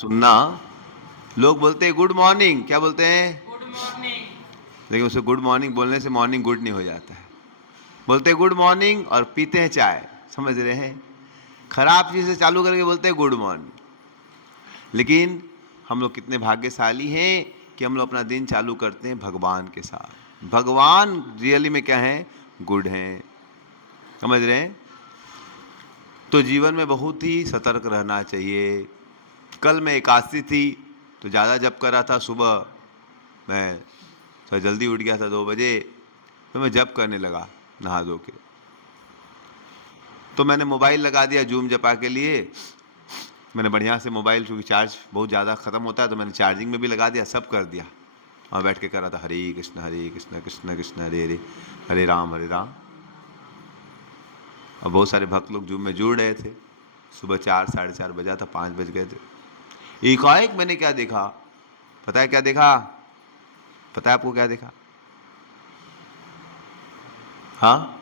सुनना, लोग बोलते हैं गुड मॉर्निंग, क्या बोलते हैं? Good morning. लेकिन उसे गुड मॉर्निंग बोलने से मॉर्निंग गुड नहीं हो जाता है। बोलते हैं गुड मॉर्निंग और पीते हैं चाय, समझ रहे हैं? खराब चीज़ से चालू करके बोलते हैं गुड मॉर्निंग। लेकिन हम लोग कितने भाग्यशाली हैं कि हम लोग अपना दिन चालू करते हैं भगवान के साथ। भगवान रियली में क्या है? गुड हैं, समझ रहे हैं? तो जीवन में बहुत ही सतर्क रहना चाहिए। कल मैं एकादशी थी तो ज़्यादा जप कर रहा था। सुबह मैं थोड़ा जल्दी उठ गया था 2 बजे, तो मैं जप करने लगा नहा धो के। तो मैंने मोबाइल लगा दिया जूम जपा के लिए। मैंने बढ़िया से मोबाइल, क्योंकि चार्ज बहुत ज़्यादा ख़त्म होता है, तो मैंने चार्जिंग में भी लगा दिया, सब कर दिया और बैठ के कर रहा था हरे कृष्ण कृष्ण कृष्ण हरे हरे, हरे राम हरे राम। और बहुत सारे भक्त लोग जूम में जुड़ रहे थे। सुबह 4 साढ़े 4 बजा था, 5 बज गए थे। एकाएक मैंने क्या देखा, पता है क्या देखा? पता है आपको क्या देखा? हाँ,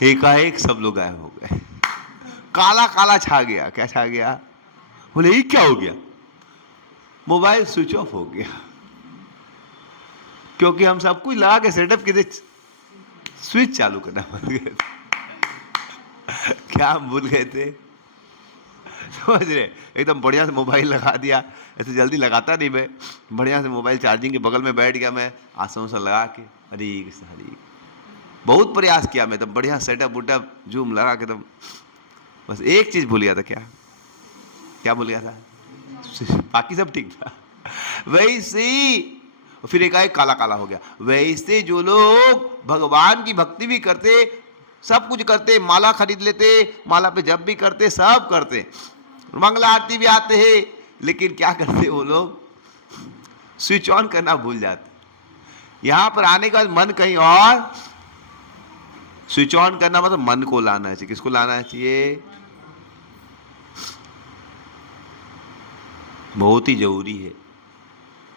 एकाएक सब लोग गायब हो गए। काला काला छा गया। क्या छा गया? बोले ये क्या हो गया? मोबाइल स्विच ऑफ हो गया, क्योंकि हम सब कुछ लगा के सेटअप किए थे, स्विच चालू करना भूल गए थे। क्या हम भूल गए थे? समझ रहे? एकदम बढ़िया से मोबाइल लगा दिया। ऐसे जल्दी लगाता नहीं मैं, बढ़िया से मोबाइल चार्जिंग के बगल में बैठ गया मैं, आसन उसन लगा के हरी कृष्ण हरी। बहुत प्रयास किया मैं, तब बढ़िया सेटअप उटअप जूम लगा के, तब बस एक चीज भूल गया था। क्या क्या भूल गया था? बाकी सब ठीक था। वैसे फिर एकाएक काला काला हो गया। वैसे जो लोग भगवान की भक्ति भी करते, सब कुछ करते, माला खरीद लेते, माला पे जप भी करते, सब करते, मंगला आरती भी आते हैं, लेकिन क्या करते वो लोग? स्विच ऑन करना भूल जाते। यहां पर आने के बाद मन कहीं और। स्विच ऑन करना मतलब मन को लाना चाहिए। किसको लाना चाहिए? बहुत ही जरूरी है,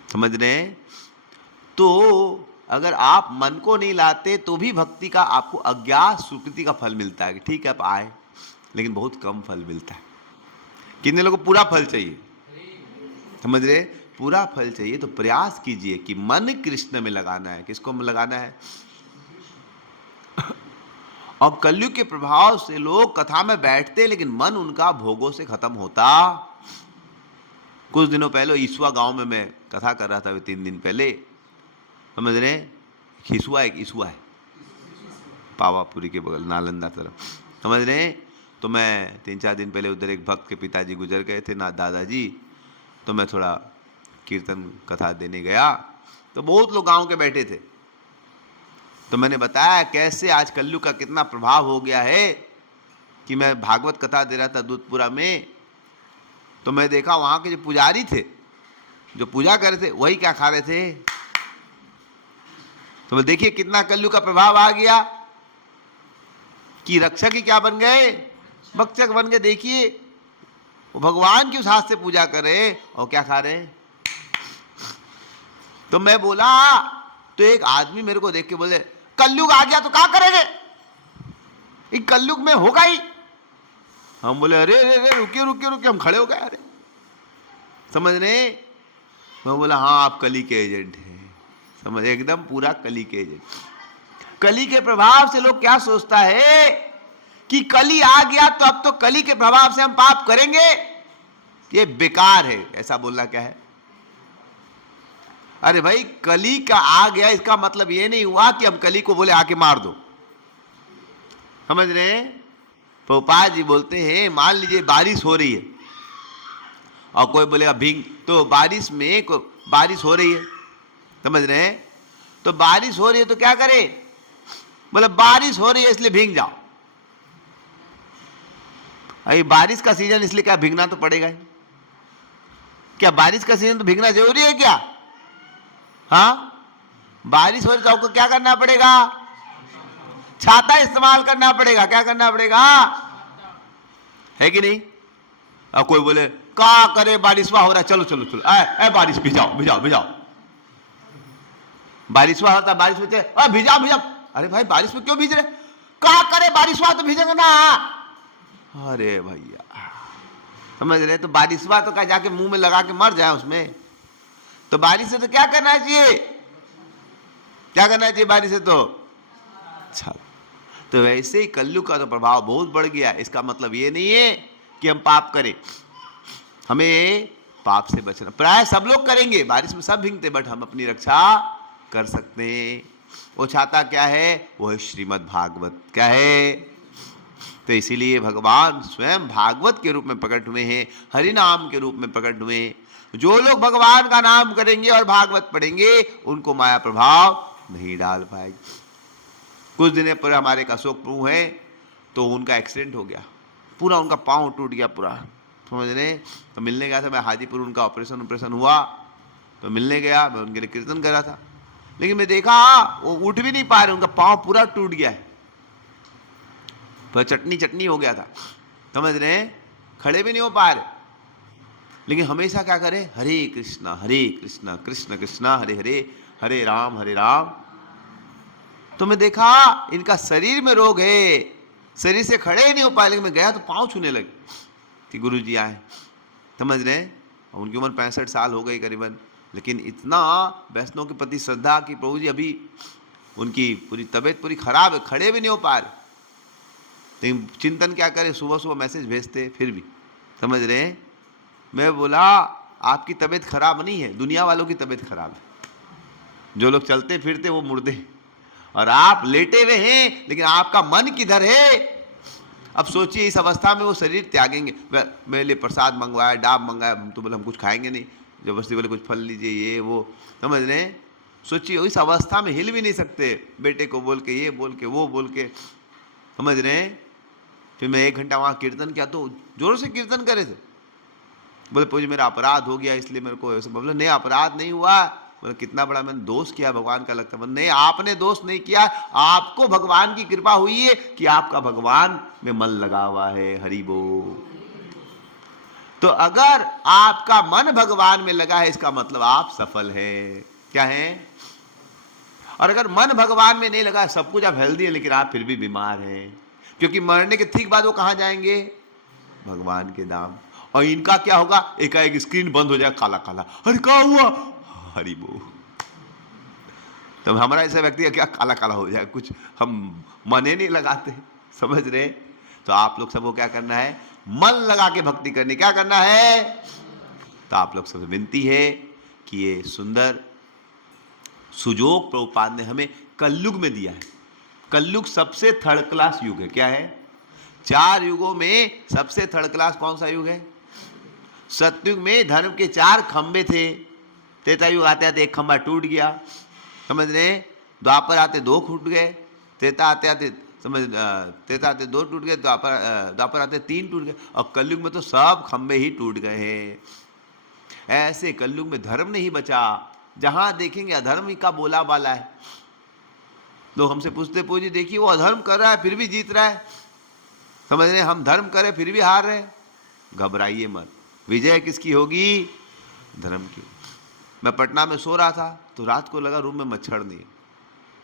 समझ रहे हैं? तो अगर आप मन को नहीं लाते तो भी भक्ति का आपको अज्ञात स्वीकृति का फल मिलता है कि ठीक है आप आए, लेकिन बहुत कम फल मिलता है। कितने लोगों को पूरा फल चाहिए? समझ रहे? पूरा फल चाहिए तो प्रयास कीजिए कि मन कृष्ण में लगाना है। किसको लगाना है? और कलयुग के प्रभाव से लोग कथा में बैठते, लेकिन मन उनका भोगों से खत्म होता। कुछ दिनों पहले ईसुआ गांव में मैं कथा कर रहा था, 3 दिन पहले, समझ रहे? हिसुआ एक ईसुआ है, पावापुरी के बगल नालंदा तरफ, समझ रहे हैं? तो मैं 3-4 दिन पहले उधर एक भक्त के पिताजी गुजर गए थे ना, दादाजी। तो मैं थोड़ा कीर्तन कथा देने गया, तो बहुत लोग गांव के बैठे थे। तो मैंने बताया कैसे आज कलयुग का कितना प्रभाव हो गया है, कि मैं भागवत कथा दे रहा था दूधपुरा में। तो मैं देखा वहां के जो पुजारी थे, जो पूजा कर रहे थे, वही क्या खा रहे थे। तो मैं देखिए कितना कलयुग का प्रभाव आ गया कि रक्षक ही क्या बन गए? भक्षक बन गए। देखिए वो भगवान की उस हाथ से पूजा कर रहे और क्या खा रहे हैं। तो मैं बोला, तो एक आदमी मेरे को देख के बोले कलयुग आ गया तो क्या करेंगे, ये कलयुग में होगा ही। हम बोले अरे अरे अरे रुकिए रुकिए रुकिए, हम खड़े हो गए। अरे समझ रहे? मैं बोला हाँ आप कली के एजेंट हैं, समझ, एकदम पूरा कली के एजेंट। कली के प्रभाव से लोग क्या सोचता है कि कली आ गया तो अब तो कली के प्रभाव से हम पाप करेंगे, ये बेकार है। ऐसा बोलना क्या है? अरे भाई कली का आ गया, इसका मतलब ये नहीं हुआ कि हम कली को बोले आके मार दो, समझ रहे हैं? प्रभुपाद जी बोलते हैं मान लीजिए बारिश हो रही है और कोई बोलेगा भीग, तो बारिश में बारिश हो रही है, समझ रहे हैं? तो बारिश हो रही है तो क्या करे? बोले बारिश हो रही है इसलिए भीग जाओ। अरे बारिश का सीजन इसलिए क्या भीगना तो पड़ेगा ही। क्या बारिश का सीजन तो भीगना जरूरी है क्या? हाँ, बारिश हो रही तो आपको क्या करना पड़ेगा? छाता इस्तेमाल करना पड़ेगा। क्या करना पड़ेगा? है कि नहीं? और कोई बोले क्या करे बारिशवा हो रहा है, चलो चलो चलो ऐ बारिश भिजाओ भिजाओ भिजाओ। बारिशवा होता है, बारिश में भिजाओ भिजाओ। अरे भाई बारिश में क्यों भीज रहे? क्या करे बारिशवा तो भीजेगा ना। अरे भैया समझ रहे? तो बारिशवा तो क्या जाके मुंह में लगा के मर जाए उसमें? तो बारिश से तो क्या करना चाहिए? क्या करना चाहिए बारिश से? तो छाल। तो वैसे ही कलयुग का तो प्रभाव बहुत बढ़ गया। इसका मतलब ये नहीं है कि हम पाप करें, हमें पाप से बचना। प्राय सब लोग करेंगे, बारिश में सब भीगते, बट हम अपनी रक्षा कर सकते हैं। वो छाता क्या है? वो है श्रीमद् भागवत। क्या है? तो इसीलिए भगवान स्वयं भागवत के रूप में प्रकट हुए हैं, हरि नाम के रूप में प्रकट हुए हैं। जो लोग भगवान का नाम करेंगे और भागवत पढ़ेंगे, उनको माया प्रभाव नहीं डाल पाएगी। कुछ दिन पर हमारे एक अशोक प्रभु हैं, तो उनका एक्सीडेंट हो गया, पूरा उनका पाँव टूट गया पूरा, समझ रहे? तो मिलने गया था मैं हाजीपुर, उनका ऑपरेशन हुआ, तो मिलने गया, मैं उनके लिए कीर्तन कर रहा था, लेकिन मैं देखा वो उठ भी नहीं पा रहे, उनका पाँव पूरा टूट गया है, तो चटनी हो गया था, समझ रहे हैं? खड़े भी नहीं हो पा रहे। लेकिन हमेशा क्या करे? हरे कृष्णा कृष्ण कृष्णा हरे हरे, हरे राम तो मैं देखा इनका शरीर में रोग है, शरीर से खड़े ही नहीं हो पाए। लेकिन मैं गया तो पाँव छूने लगे कि गुरु जी आए, समझ रहे हैं? उनकी उम्र 65 साल हो गई करीबन, लेकिन इतना वैष्णव के प्रति श्रद्धा कि प्रभु जी अभी उनकी पूरी तबीयत पूरी खराब है, खड़े भी नहीं हो पा रहे। लेकिन चिंतन क्या करे, सुबह सुबह मैसेज भेजते, फिर भी, समझ रहे हैं? मैं बोला आपकी तबीयत खराब नहीं है, दुनिया वालों की तबीयत खराब है। जो लोग चलते फिरते वो मुर्दे, और आप लेटे हुए हैं, लेकिन आपका मन किधर है? अब सोचिए इस अवस्था में वो शरीर त्यागेंगे। मेरे लिए प्रसाद मंगवाया, डाब मंगाया, तो बोले हम कुछ खाएंगे नहीं, जबरदस्ती बोले कुछ फल लीजिए, ये वो, समझ रहे हैं? सोचिए इस अवस्था में हिल भी नहीं सकते, बेटे को बोल के, ये बोल के, वो बोल के, समझ रहे हैं? फिर मैं 1 घंटा वहाँ कीर्तन किया, तो जोर से कीर्तन करे थे। बोले पूजी मेरा अपराध हो गया इसलिए मेरे को ऐसे। बोले नहीं अपराध नहीं हुआ। बोले कितना बड़ा मैंने दोष किया भगवान का लगता है? नहीं आपने दोष नहीं किया, आपको भगवान की कृपा हुई है कि आपका भगवान में मन लगा हुआ है। हरि बोल। तो अगर आपका मन भगवान में लगा है, इसका मतलब आप सफल है। क्या है? और अगर मन भगवान में नहीं लगा, सब कुछ आप हेल्दी है, लेकिन आप फिर भी बीमार हैं, क्योंकि मरने के ठीक बाद वो कहां जाएंगे? भगवान के धाम। और इनका क्या होगा? एकाएक स्क्रीन बंद हो जाए, काला काला, अरे क्या हुआ? हरि बोल। तो हमारा ऐसा व्यक्ति का क्या काला काला हो जाए, कुछ हम मन ही नहीं लगाते, समझ रहे? तो आप लोग सबको क्या करना है? मन लगा के भक्ति करनी। क्या करना है? तो आप लोग सबसे विनती है कि ये सुंदर सुजोग प्रभुपाद ने हमें कलयुग में दिया है। कलयुग सबसे थर्ड क्लास युग है। क्या है? 4 युगों में सबसे थर्ड क्लास कौन सा युग है? सतयुग में धर्म के 4 खंबे थे, त्रेता युग आते आते 1 खंबा टूट गया, समझ रहे? द्वापर आते 2 टूट गए, त्रेता आते आते त्रेता आते 2 टूट गए, द्वापर आते 3 टूट गए, और कलयुग में तो सब खंबे ही टूट गए हैं। ऐसे कलयुग में धर्म नहीं बचा, जहां देखेंगे अधर्म का बोला बाला है। लोग हमसे पूछते पूछे देखिए वो अधर्म कर रहा है फिर भी जीत रहा है, समझ रहे? हम धर्म करें फिर भी हार रहे। घबराइए मत, विजय किसकी होगी? धर्म की। मैं पटना में सो रहा था, तो रात को लगा रूम में मच्छर नहीं,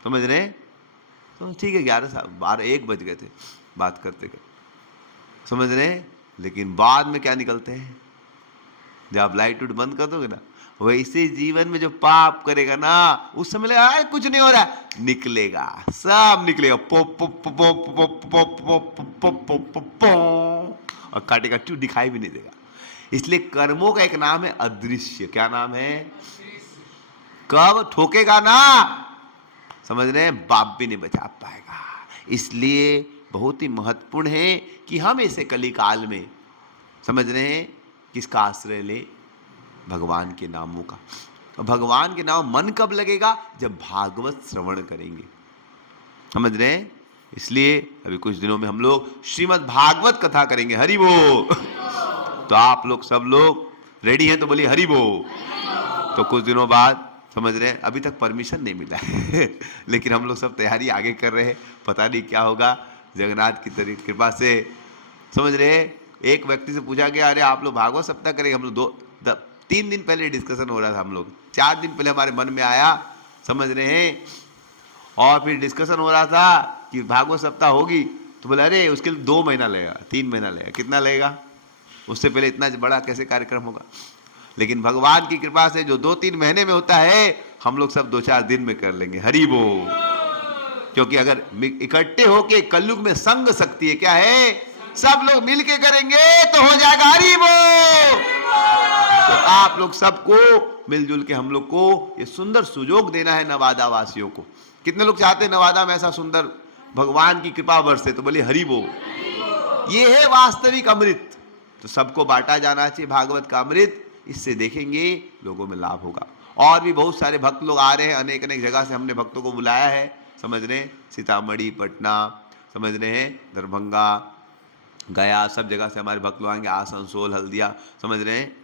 समझ रहे? तो ठीक है 11-12-1 बज गए थे बात करते करते, समझ रहे? लेकिन बाद में क्या निकलते हैं? जब आप लाइट बंद कर दोगे ना, वैसे जीवन में जो पाप करेगा ना, उस समय लगेगा कुछ नहीं हो रहा है, निकलेगा, सब निकलेगा, pope pope pope pope pope pope pope pope, और काटेगा चू, दिखाई भी नहीं देगा। इसलिए कर्मों का एक नाम है अदृश्य। क्या नाम है? कब ठोकेगा ना, समझ रहे हैं? बाप भी नहीं बचा पाएगा। इसलिए बहुत ही महत्वपूर्ण है कि हम ऐसे कली काल में, समझ रहे हैं, किसका आश्रय ले? भगवान के नामों का। और भगवान के नाम मन कब लगेगा? जब भागवत श्रवण करेंगे, समझ रहे हैं? इसलिए अभी कुछ दिनों में हम लोग श्रीमद् भागवत कथा करेंगे। हरि बोल। तो आप लोग सब लोग रेडी हैं तो बोलिए हरि बोल। तो कुछ दिनों बाद, समझ रहे हैं, अभी तक परमिशन नहीं मिला है लेकिन हम लोग सब तैयारी आगे कर रहे हैं, पता नहीं क्या होगा, जगन्नाथ की कृपा से, समझ रहे हैं? एक व्यक्ति से पूछा गया अरे आप लोग भागवत सप्ताह करेंगे? हम लोग 3 दिन पहले डिस्कशन हो रहा था, हम लोग 4 दिन पहले हमारे मन में आया, समझ रहे हैं, और फिर डिस्कशन हो रहा था कि भागवत सप्ताह होगी, तो बोले अरे उसके लिए 2 महीना लगेगा, 3 महीना लगेगा। कितना लगेगा? उससे पहले इतना बड़ा कैसे कार्यक्रम होगा। लेकिन भगवान की कृपा से जो 2-3 महीने में होता है, हम लोग सब 2-4 दिन में कर लेंगे। हरि बोल। क्योंकि अगर इकट्ठे होके कलयुग में संग शक्ति है, क्या है, सब लोग मिलके करेंगे तो हो जाएगा। हरि बोल। तो आप लोग सबको मिलजुल के हम लोग को ये सुंदर सुजोग देना है नवादा वासियों को। कितने लोग चाहते हैं नवादा में ऐसा सुंदर भगवान की कृपा बरसे? तो बोलिए हरि बोल। ये है वास्तविक अमृत। तो सबको बांटा जाना चाहिए भागवत का अमृत। इससे देखेंगे लोगों में लाभ होगा। और भी बहुत सारे भक्त लोग आ रहे हैं, अनेक अनेक जगह से हमने भक्तों को बुलाया है, समझ रहे हैं, सीतामढ़ी, पटना, समझ रहे हैं, दरभंगा, गया, सब जगह से हमारे भक्त लोग आएंगे, आसनसोल, हल्दिया, समझ रहे हैं।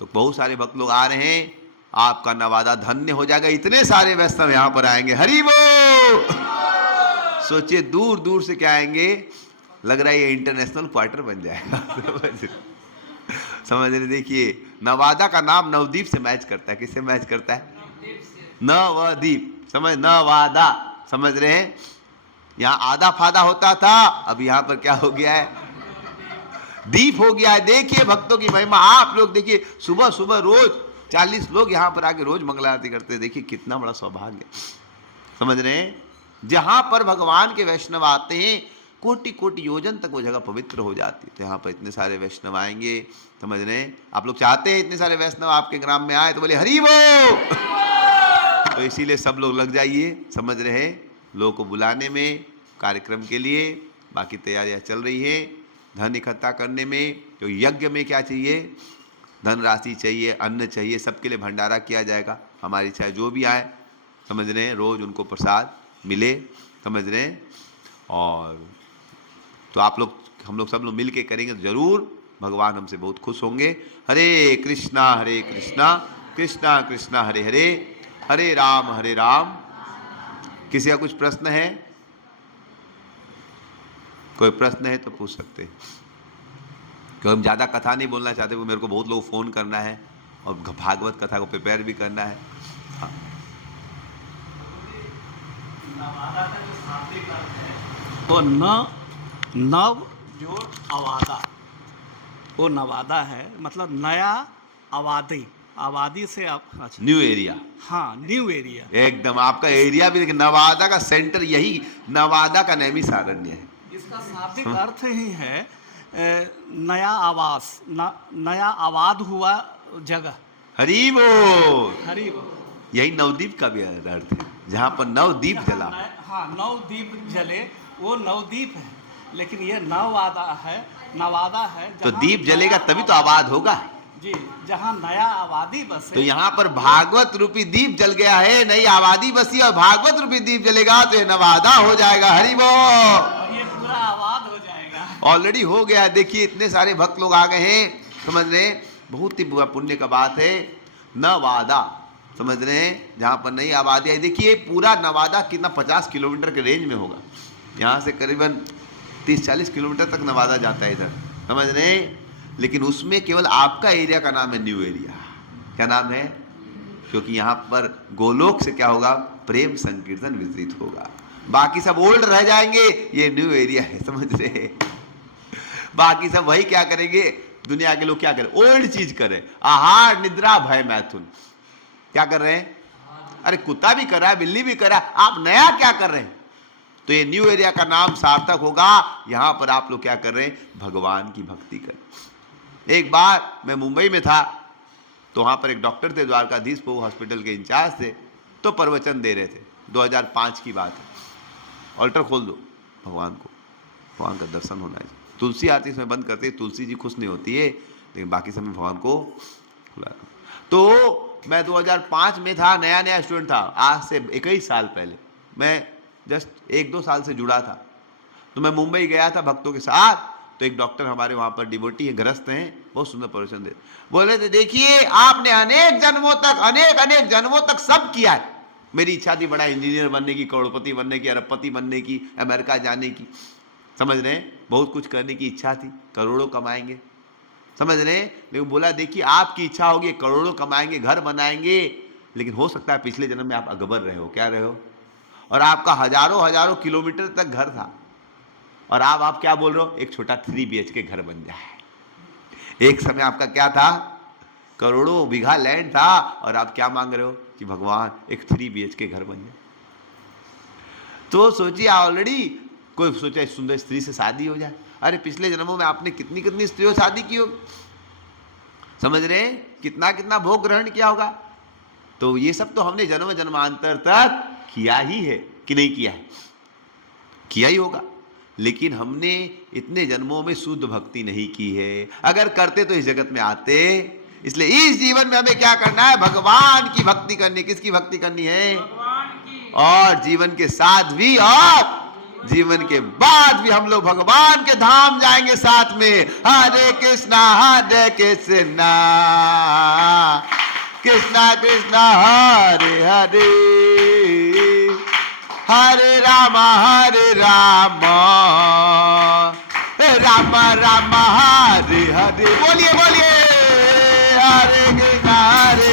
तो बहुत सारे भक्त लोग आ रहे हैं। आपका नवादा धन्य हो जाएगा, इतने सारे वैष्णव यहाँ पर आएंगे। हरि बोल। सोचिए दूर दूर से क्या आएंगे, लग रहा है ये इंटरनेशनल क्वार्टर बन जाएगा। समझ रहे, देखिए नवादा का नाम नवदीप से मैच करता है। किससे मैच करता है? नवदीप, समझ, नवादा, समझ रहे हैं। यहाँ आधा फादा होता था, अब यहाँ पर क्या हो गया है, दीप हो गया है। देखिए भक्तों की महिमा। आप लोग देखिए सुबह सुबह रोज 40 लोग यहाँ पर आके रोज मंगला आरती करते हैं। देखिए कितना बड़ा सौभाग्य, समझ रहे हैं। जहां पर भगवान के वैष्णव आते हैं, कोटि कोटि योजन तक वो जगह पवित्र हो जाती है। तो यहाँ पर इतने सारे वैष्णव आएंगे, समझ रहे हैं। आप लोग चाहते हैं इतने सारे वैष्णव आपके ग्राम में आए, तो बोले हरि बोल। तो इसीलिए सब लोग लग जाइए, समझ रहे हैं, लोगों को बुलाने में, कार्यक्रम के लिए। बाकी तैयारियां चल रही है धन इकट्ठा करने में। तो यज्ञ में क्या चाहिए, धनराशि चाहिए, अन्न चाहिए, सबके लिए भंडारा किया जाएगा। हमारी इच्छा जो भी आए, समझ रहे हैं, रोज उनको प्रसाद मिले, समझ रहे हैं। और तो आप लोग, हम लोग सब लोग मिल के करेंगे तो जरूर भगवान हमसे बहुत खुश होंगे। हरे कृष्णा कृष्णा कृष्णा हरे हरे, हरे राम। किसी का कुछ प्रश्न है? कोई प्रश्न है तो पूछ सकते हैं। क्योंकि हम ज़्यादा कथा नहीं बोलना चाहते, वो मेरे को बहुत लोग फ़ोन करना है और भागवत कथा को प्रिपेयर भी करना है। हाँ। तो नव जो आवादा, वो नवादा है, मतलब नया आबादी, आबादी से आप, अच्छा, न्यू एरिया। हाँ, न्यू एरिया। एकदम आपका एरिया भी देखिए, नवादा का सेंटर यही नवादा का नैमिषारण्य है। इसका शाब्दिक अर्थ ही है नया आवास, नया आबाद हुआ जगह। हरि बोल। हरि बोल। यही नवदीप का भी अर्थ है, जहाँ पर नवदीप जला। हाँ, नवदीप जले, वो नवदीप है। लेकिन ये नवादा है। तो दीप जलेगा तभी तो आबाद होगा जी, जहाँ नया आबादी बसे। तो यहाँ पर भागवत रूपी दीप जल गया है, नई आबादी बसी और भागवत रूपी दीप जलेगा तो ये नवादा हो जाएगा। हरि बोल। ये पूरा आबाद हो जाएगा। ऑलरेडी हो गया। देखिए इतने सारे भक्त लोग आ गए हैं, समझ रहे हैं, बहुत ही पुण्य का बात है। नवादा, समझ रहे हैं, जहाँ पर नई आबादी है। देखिए पूरा नवादा कितना 50 किलोमीटर के रेंज में होगा। यहाँ से करीबन 30-40 किलोमीटर तक नवादा जाता है इधर, समझ रहे हैं। लेकिन उसमें केवल आपका एरिया का नाम है न्यू एरिया। क्या नाम है? क्योंकि यहाँ पर गोलोक से क्या होगा, प्रेम संकीर्तन वितरित होगा। बाकी सब ओल्ड रह जाएंगे, ये न्यू एरिया है, समझ रहे हैं। बाकी सब वही क्या करेंगे, दुनिया के लोग क्या करें, ओल्ड चीज करें, आहार निद्रा भय मैथुन। क्या कर रहे हैं? अरे कुत्ता भी कर रहा है, बिल्ली भी कर रहा है, आप नया क्या कर रहे हैं? तो ये न्यू एरिया का नाम सार्थक होगा। यहां पर आप लोग क्या कर रहे हैं, भगवान की भक्ति कर। एक बार मैं मुंबई में था, तो वहां पर एक डॉक्टर थे, द्वारकाधीश प्रभु हॉस्पिटल के इंचार्ज थे, तो प्रवचन दे रहे थे। 2005 की बात है। ऑल्टर खोल दो, भगवान का दर्शन होना है। तुलसी आरती इसमें बंद करते, तुलसी जी खुश नहीं होती है, लेकिन बाकी समय भगवान को खुला। तो मैं 2005 में था, नया स्टूडेंट था, आज से 21 साल पहले। मैं जस्ट 1-2 साल से जुड़ा था। तो मैं मुंबई गया था भक्तों के साथ। तो एक डॉक्टर हमारे वहाँ पर डिवोटी है, गृहस्थ हैं, बहुत सुंदर प्रवचन दे बोले थे, देखिए आपने अनेक जन्मों तक सब किया है। मेरी इच्छा थी बड़ा इंजीनियर बनने की, करोड़पति बनने की, अरबपति बनने की, अमेरिका जाने की, समझ रहे हैं, बहुत कुछ करने की इच्छा थी, करोड़ों कमाएंगे, समझ रहे हैं। लेकिन बोला देखिए आपकी इच्छा होगी करोड़ों कमाएंगे, घर बनाएंगे, लेकिन हो सकता है पिछले जन्म में आप अकबर रहे हो। क्या रहे हो? और आपका हजारों किलोमीटर तक घर था, और आप क्या बोल रहे हो, एक छोटा 3 BHK घर बन जाए। एक समय आपका क्या था, करोड़ों बीघा लैंड था, और आप क्या मांग रहे हो कि भगवान एक 3 BHK घर बन जाए। तो सोचिए, ऑलरेडी कोई सोचा सुंदर स्त्री से शादी हो जाए, अरे पिछले जन्मों में आपने कितनी कितनी स्त्रियों से शादी की होगी, समझ रहे हैं, कितना कितना भोग ग्रहण किया होगा। तो ये सब तो हमने जन्म जन्मांतर तक किया ही है कि नहीं किया है, किया ही होगा, लेकिन हमने इतने जन्मों में शुद्ध भक्ति नहीं की है। अगर करते तो इस जगत में आते। इसलिए इस जीवन में हमें क्या करना है, भगवान की भक्ति करनी। किसकी भक्ति करनी है, भगवान की। और जीवन के साथ भी, और जीवन के बाद भी हम लोग भगवान के धाम जाएंगे साथ में। हरे कृष्णा कृष्णा कृष्णा हरे हरे, हरे राम राम राम हरे हरे। बोलिए बोलिए, हरे कृष्णा हरे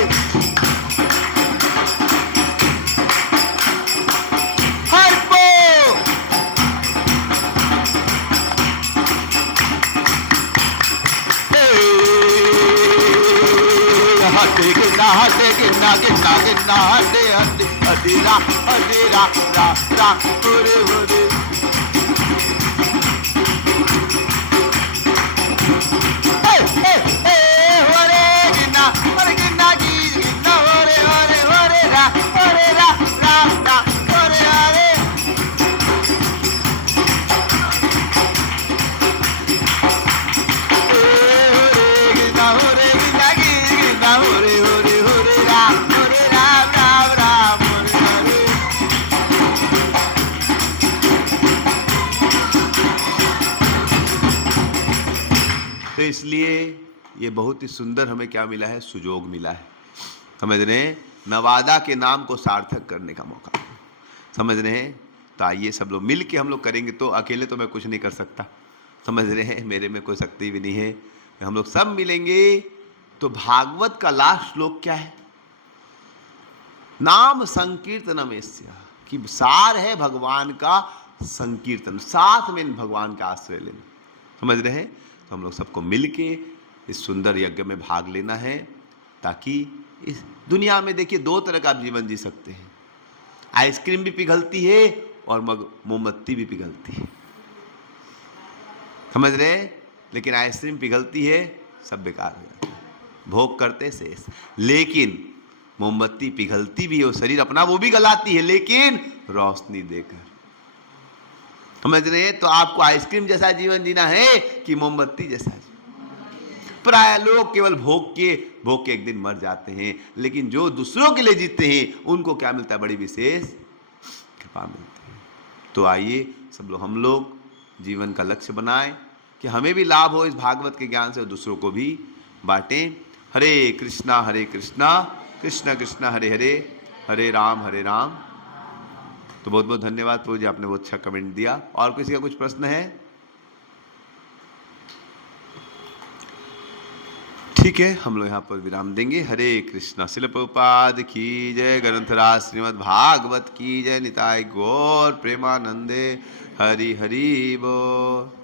हरे कृष्णा हरे कृष्णा कृष्णा कृष्णा हरे हरे, हरे राम राम राम हरे हरे। तो इसलिए ये बहुत ही सुंदर हमें क्या मिला है, सुजोग मिला है, समझ रहे हैं, नवादा के नाम को सार्थक करने का मौका, समझ रहे हैं। तो आइए सब लोग मिल के हम लोग करेंगे, तो अकेले तो मैं कुछ नहीं कर सकता, समझ रहे हैं, मेरे में कोई शक्ति भी नहीं है। हम लोग सब मिलेंगे। तो भागवत का लास्ट श्लोक क्या है, नाम संकीर्तनमेस्य, कि सार है भगवान का संकीर्तन, साथ में भगवान का आश्रय लेना, समझ रहे हैं। तो हम लोग सबको मिलके इस सुंदर यज्ञ में भाग लेना है, ताकि इस दुनिया में देखिए 2 तरह का आप जीवन जी सकते हैं, आइसक्रीम भी पिघलती है और मोमबत्ती भी पिघलती है, समझ रहे हैं। लेकिन आइसक्रीम पिघलती है, सब बेकार हो जाता है, भोग करते शेष। लेकिन मोमबत्ती पिघलती भी है, वो शरीर अपना वो भी गलाती है, लेकिन रोशनी देकर, समझ रहे हैं। तो आपको आइसक्रीम जैसा जीवन जीना है कि मोमबत्ती जैसा? प्राय लोग केवल भोग के एक दिन मर जाते हैं, लेकिन जो दूसरों के लिए जीते हैं उनको क्या मिलता है, बड़ी विशेष कृपा मिलती है। तो आइए सब लोग, हम लोग जीवन का लक्ष्य बनाएं कि हमें भी लाभ हो इस भागवत के ज्ञान से, और दूसरों को भी बांटें। हरे कृष्णा कृष्ण कृष्ण हरे हरे, हरे राम। तो बहुत बहुत धन्यवाद प्रभु जी, आपने बहुत अच्छा कमेंट दिया। और किसी का कुछ प्रश्न है? ठीक है, हम लोग यहाँ पर विराम देंगे। हरे कृष्णा। शिल प्रभुपाद की जय, ग्रंथराज श्रीमद् भागवत की जय, निताय गौर प्रेमानंदे, हरि हरि बोल।